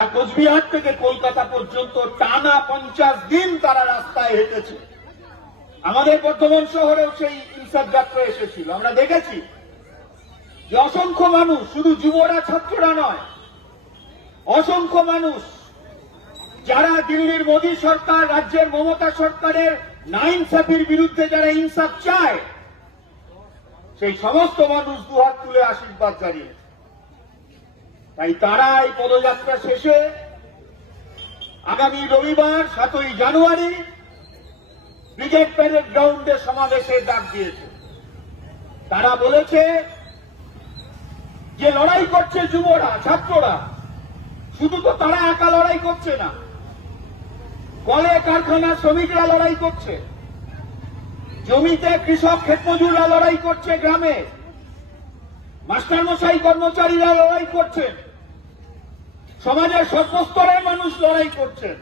কোচবিহার থেকে কলকাতা পর্যন্ত টানা পঞ্চাশ দিন তারা রাস্তায় হেঁটেছে। আমাদের বর্ধমান শহরেও সেই ইনসাফ যাত্রা এসেছিল। আমরা দেখেছি যে অসংখ্য মানুষ, শুধু যুবরা, ছাত্ররা নয়, অসংখ্য মানুষ, যারা দিল্লির মোদী সরকার, রাজ্যের মমতা সরকারের না ইনসাফির বিরুদ্ধে যারা ইনসাফ চায়, সেই সমস্ত মানুষ দুহাত তুলে আশীর্বাদ জানিয়েছে। তাই তারা এই পদযাত্রা শেষে আগামী রবিবার সাতই জানুয়ারি ব্রিগেড প্যারেড গ্রাউন্ডে সমাবেশের ডাক দিয়েছে। তারা বলেছে যে লড়াই করছে যুবরা, ছাত্ররা। শুধু তো তারা একা লড়াই করছে না, কলে কারখানা শ্রমিকরা লড়াই করছে, জমিতে কৃষক ক্ষেতমজুররা লড়াই করছে গ্রামে, মাস্টারমশাই কর্মচারীরা লড়াই করছেন সমাজের সর্বস্তরের মানুষ লড়াই করছেন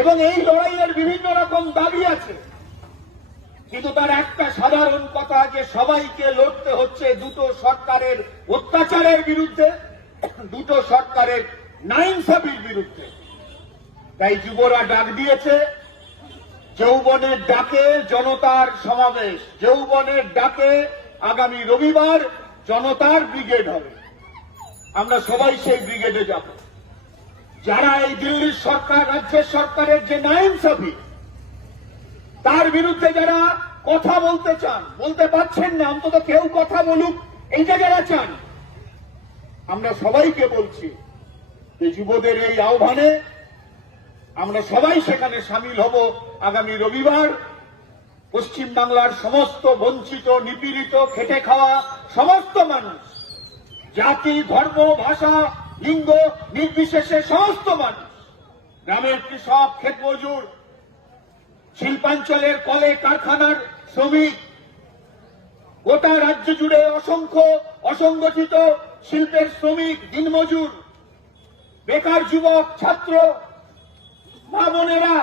এবং এই লড়াইয়ের বিভিন্ন রকম দাবি আছে। কিন্তু তার একটা সাধারণ কথা যে সবাইকে লড়তে হচ্ছে দুটো সরকারের অত্যাচারের বিরুদ্ধে, দুটো সরকারের নাইনসাফির বিরুদ্ধে। তাই যুবরা ডাক দিয়েছে, যৌবনের ডাকে জনতার সমাবেশ, যৌবনের ডাকে আগামী রবিবার জনতার ব্রিগেড হবে। আমরা সবাই সেই ব্রিগেডে যাব। যারা এই দিল্লির সরকার, রাজ্যের সরকারের যে নাইনসাফি তার বিরুদ্ধে যারা কথা বলতে চান, বলতে পারছেন না, অন্তত কেউ কথা বলুক এইটা যারা চান, আমরা সবাইকে বলছি যে যুবদের এই আহ্বানে আমরা সবাই সেখানে সামিল হব আগামী রবিবার। পশ্চিম বাংলার সমস্ত বঞ্চিত, নিপীড়িত, খেটে খাওয়া সমস্ত মানুষ জাতি, ধর্ম, ভাষা, লিঙ্গ নির্বিশেষে সমস্ত মানুষ। গ্রামের কৃষক, ক্ষেত মজুর, শিল্পাঞ্চলের কলে কারখানার শ্রমিক, গোটা রাজ্য জুড়ে অসংখ্য অসংগঠিত শিল্পের শ্রমিক, দিনমজুর, বেকার যুবক, ছাত্র, মা বোনেরা